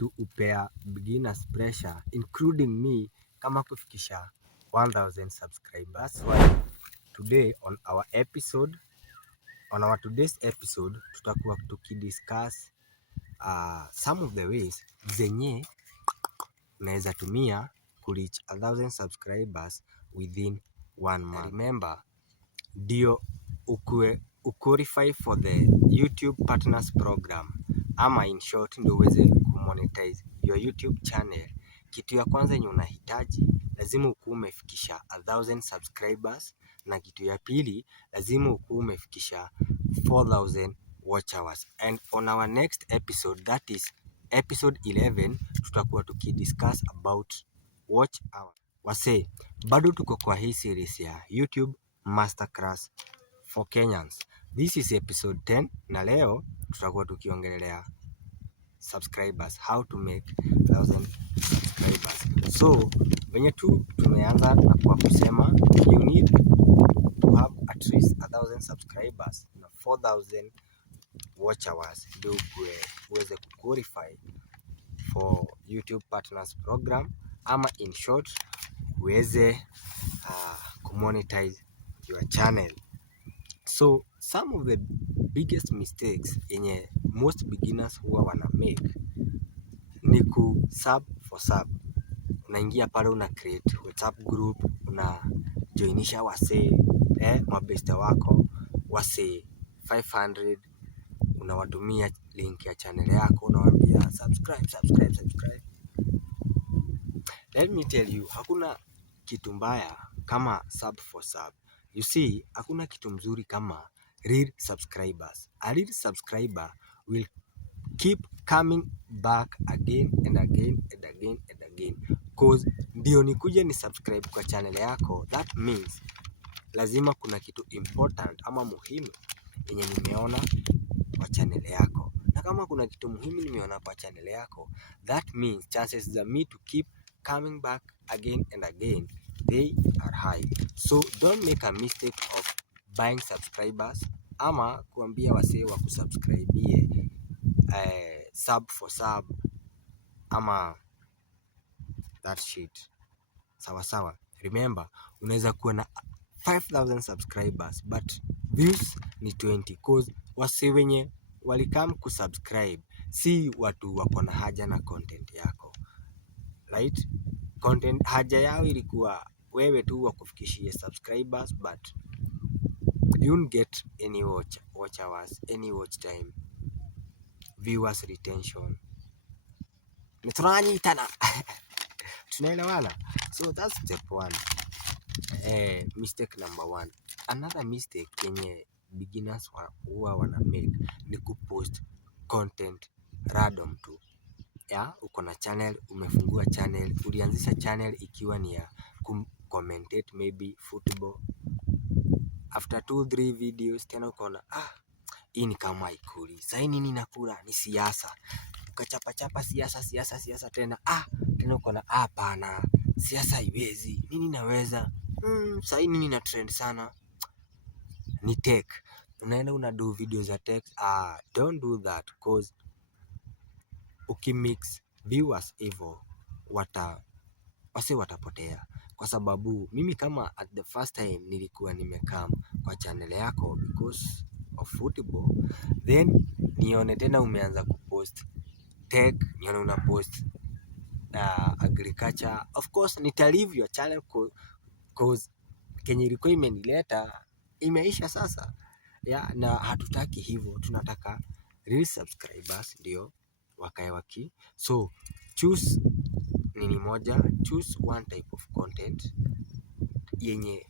to upea beginners pressure including me kama kufikisha 1000 subscribers. That's why today on our today's episode tutakuwa tukidiscuss some of the ways zenye unaweza tumia ku reach 1000 subscribers within 1 month. Remember, ndio uqualify for the YouTube Partners Program, ama in short ndio uweze kumonetize your YouTube channel. Kitu ya kwanza yenye unahitaji lazima ukuwe umefikisha 1000 subscribers, na kitu ya pili lazima ukuwe umefikisha 4000 watch hours. And on our next episode, that is episode 11, tutakuwa tukidiscuss about watch hours. Wase, bado tuko kwa hii series ya YouTube Masterclass for Kenyans. This is episode 10 na leo tutakuwa tukiongelea subscribers, how to make 1000 subscribers. So venye tu tumeanza na kwa kusema you need to have at least 1000 subscribers na 4000 watch hours ndio uweze kuqualify for YouTube Partners Program, ama in short uweze kumonetize your channel. So some of the biggest mistakes yenye most beginners huwa wana make ni ku sub for sub. Unaingia pale una create WhatsApp group, una joinisha wase mabeste wako wase 500, unawatumia link ya channel yako, unawaambia subscribe. Let me tell you, hakuna kitu mbaya kama sub for sub. You see, hakuna kitu mzuri kama real subscribers. A real subscriber will keep coming back again and again and again and again. Cause ndio nikuje ni subscribe kwa channel yako, that means lazima kuna kitu important ama muhimu yenye nimeona kwa channel yako. Na kama kuna kitu muhimu nimeona kwa channel yako, that means chances za me to keep coming back again and again, they are high. So don't make a mistake of buying subscribers ama kuambia wasee wa kusubscribie sub for sub ama that shit. Sawa. Remember, unaweza kuwa na 5000 subscribers but views ni 20, cause wasee wenye walikam kusubscribe si watu wako na haja na content yako, right? Content haja yao ilikuwa wewe tu wakufikishie subscribers, but you won't get any watch hours, any watch time, viewers retention. Tunanyitana. Tunaelewana? So that's step 1. Mistake number 1. Another mistake yenye beginners huwa wana make ni kupost content random tu. Uko na channel, umefungua channel, ulianzisha channel ikiwa ni ya commentate maybe football. After 2-3 videos tena ukaona hii ni kama ikuli. Sasa nini nakula ni siasa. Ukachapa siasa tena tena ukaona hapana, siasa haiwezi. Nini naweza? Sasa nini na trend sana? Ni tech. Unaenda una do videos za tech. Don't do that, cause ukimix viewers hivyo wase watapotea. Kwa sababu mimi kama at the first time nilikuwa nimekam kwa channel yako because of football, then nione tena umeanza kupost tech, nione una post agriculture, of course nita leave your channel cause kenye ilikuwa imenileta imeisha sasa. Na hatutaki hivyo, tunataka real subscribers ndio wakae waki. So choose choose one type of content yenye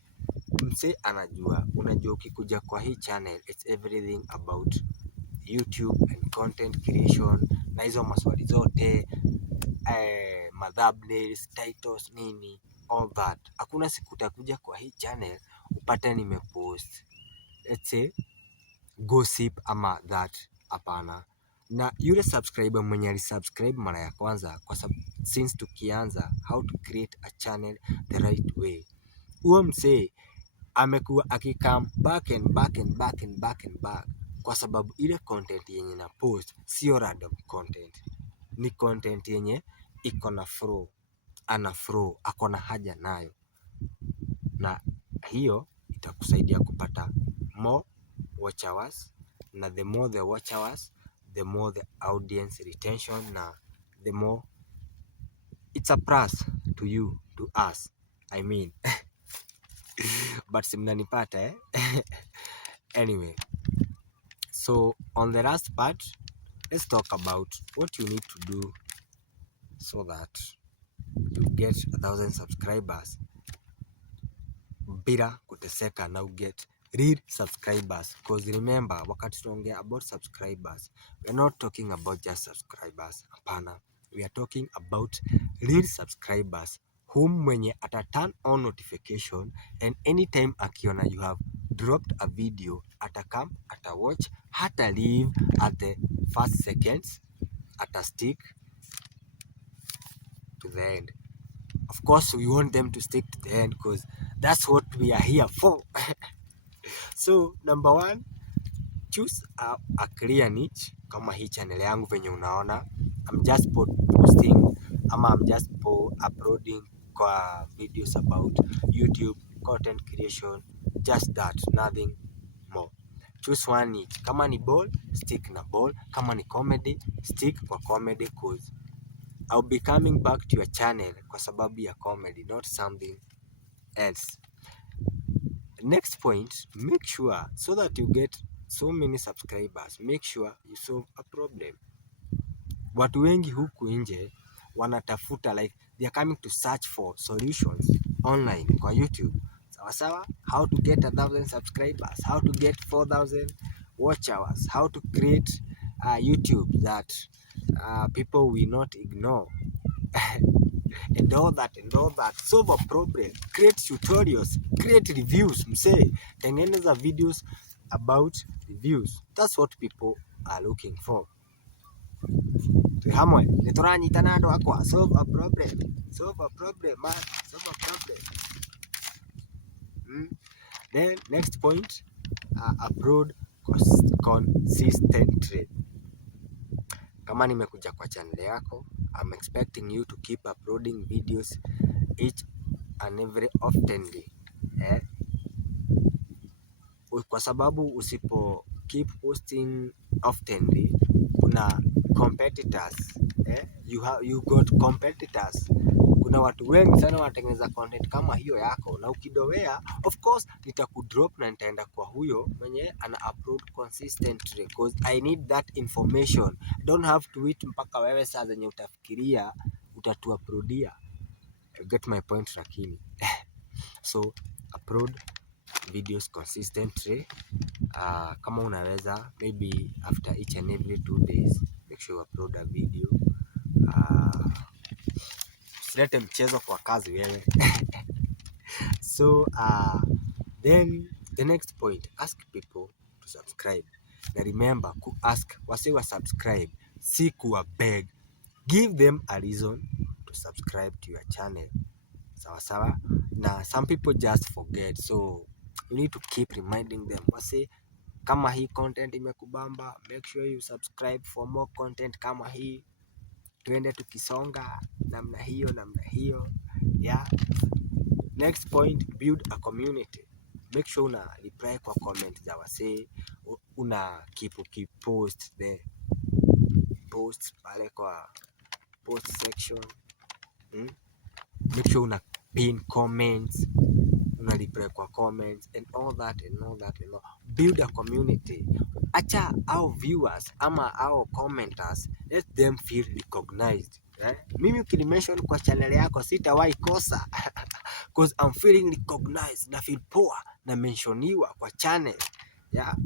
mse anajua. Unajua ukikuja kwa hii channel it's everything about YouTube and content creation, na hizo maswali zote thumbnails, titles, nini, all that. Hakuna siku utakuja kwa hii channel upate nimepost let's say gossip ama that. Hapana. Na yule subscriber mwenye alisubscribe mara ya kwanza, kwa sababu since tukianza how to create a channel the right way, huo msee amekuwa akikam back and back, kwa sababu ile content yenye na post sio random content, ni content yenye iko na flow, ana flow, ako na haja nayo, na hiyo itakusaidia kupata more watch hours, na the more the watch hours, the more the audience retention, na the more it's a plus to you, to us, I mean but simnanipata anyway. So on the last part, let's talk about what you need to do so that you get 1,000 subscribers bila kuteseka, na get real subscribers. Because remember, wakati tunaongea about subscribers, we are not talking about just subscribers. Hapana, we are talking about real subscribers whom mwenye ata turn on notification, and anytime akiona you have dropped a video, ata come, ata watch, hata leave at the first seconds, ata stick to the end. Of course, we want them to stick to the end because that's what we are here for. So number one, choose a clear niche. Kama hii channel yangu venye unaona, I'm just posting ama I'm just uploading kwa videos about YouTube content creation, just that, nothing more. Choose one niche. Kama ni ball, stick na ball. Kama ni comedy, stick kwa comedy, cause I'll be coming back to your channel kwa sababu ya comedy, not something else. Next point, make sure, so that you get so many subscribers, make sure you solve a problem. Watu wengi huku nje wanatafuta, like they are coming to search for solutions online kwa YouTube. Sawa, how to get 1,000 subscribers, how to get 4,000 watch hours, how to create YouTube that people will not ignore. and all that, solve a problem, create tutorials, create reviews. Msee, tengeneza videos about reviews. That's what people are looking for. Hamwe nituranyitana andu akwa, solve a problem man, solve a problem. Then next point, upload consistently. Kama nimekuja kwa channel yako, I'm expecting you to keep uploading videos each and every oftenly. Kwa sababu usipo keep posting oftenly, kuna competitors. You got competitors. Kuna watu wengi sana wanatengeneza content kama hiyo yako, na ukidowea, of course nitakudrop na nitaenda kwa huyo mwenye ana upload consistently, because I need that information. Don't have to wait mpaka wewe saa zenye utafikiria utatuuploadia. Get my point lakini. So upload videos consistently. Kama unaweza, maybe after each and every 2 days, make sure you upload a video. Usilete mchezo kwa kazi wewe. So then the next point, ask people to subscribe. Na remember, ku ask wase wa subscribe, si kuwa beg. Give them a reason to subscribe to your channel. Sawa. Na some people just forget, so you need to keep reminding them. Wase, kama hii content imekubamba, make sure you subscribe for more content kama hii. Tuende tukisonga namna hiyo. Yeah. Next point, build a community. Make sure una reply kwa comment za wase, una keep post the posts pale kwa post section. Make sure una pin comments, una reply kwa comments and all that. Build a community. Acha our viewers ama our commenters, let them feel recognized. Mimi ukinimention kwa channel yako sitawahi kosa because I'm feeling recognized, na feel poa na mentioniwa kwa channel. Yeah.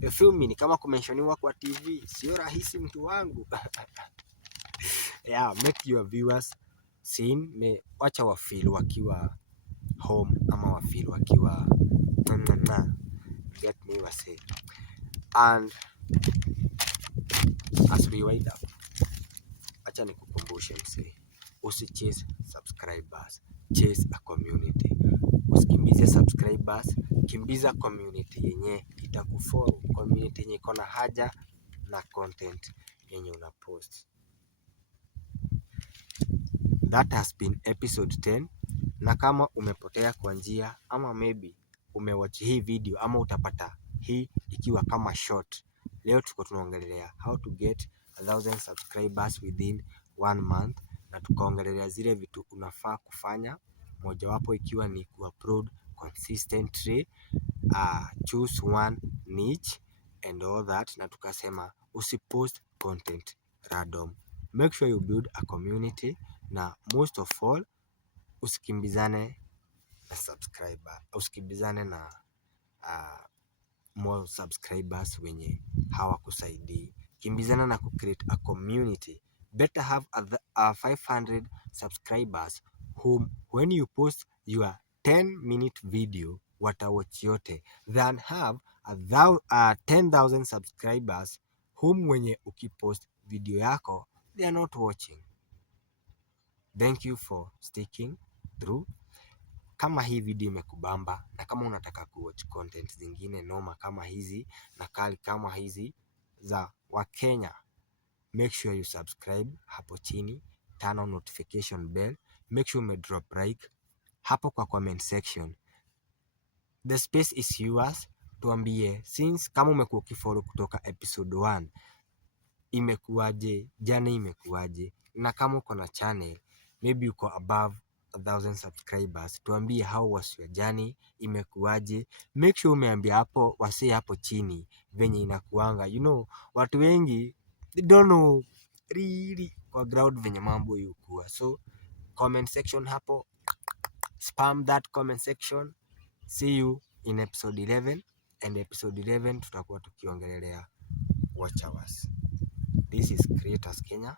You feel me? Ni kama kumentioniwa kwa TV, sio rahisi mtu wangu. Yeah, make your viewers seen. Wacha wa feel wakiwa home ama wa feel wakiwa get me wase. And as we wind up, acha nikukumbushe msee, usichase subscribers, chase a community. Usikimbize subscribers, kimbiza community yenye itakufollow, community yenye iko na haja na content yenye una post. That has been episode 10. Na kama umepotea kwa njia ama maybe umewatch hii video ama utapata hii ikiwa kama short, leo tuko tunaongelea how to get 1000 subscribers within 1 month, na tukaongelea zile vitu unafaa kufanya, mojawapo ikiwa ni kuupload consistently, choose one niche and all that, na tukasema usipost content random, make sure you build a community, na most of all usikimbizane na subscriber, usikimbizane na more subscribers wenye hawakusaidii. Kimbizana na create a community. Better have a 500 subscribers whom when you post your 10-minute video watawatch yote, than have 10,000 subscribers whom wenye ukipost video yako they are not watching. Thank you for sticking through. Kama hii video imekubamba na kama unataka kuwatch content zingine noma kama hizi na kali kama hizi za Wakenya, make sure you subscribe hapo chini, turn on notification bell, make sure drop like hapo kwa comment section. The space is yours. Tuambie since kama umekuwa ukifollow kutoka episode 1 imekuwaje, jana imekuwaje, na kama uko na channel maybe uko above 1000 subscribers, tuambie how was your journey, imekuwaje. Make sure umeambia hapo wase hapo chini venye inakuanga, you know watu wengi they don't know really kwa ground venye mambo yukuwa. So comment section hapo, spam that comment section. See you in episode 11, and episode 11 tutakuwa tukiongelelea watch hours. This is Creators Kenya.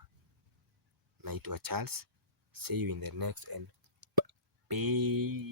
Naitwa Charles. See you in the next and peace.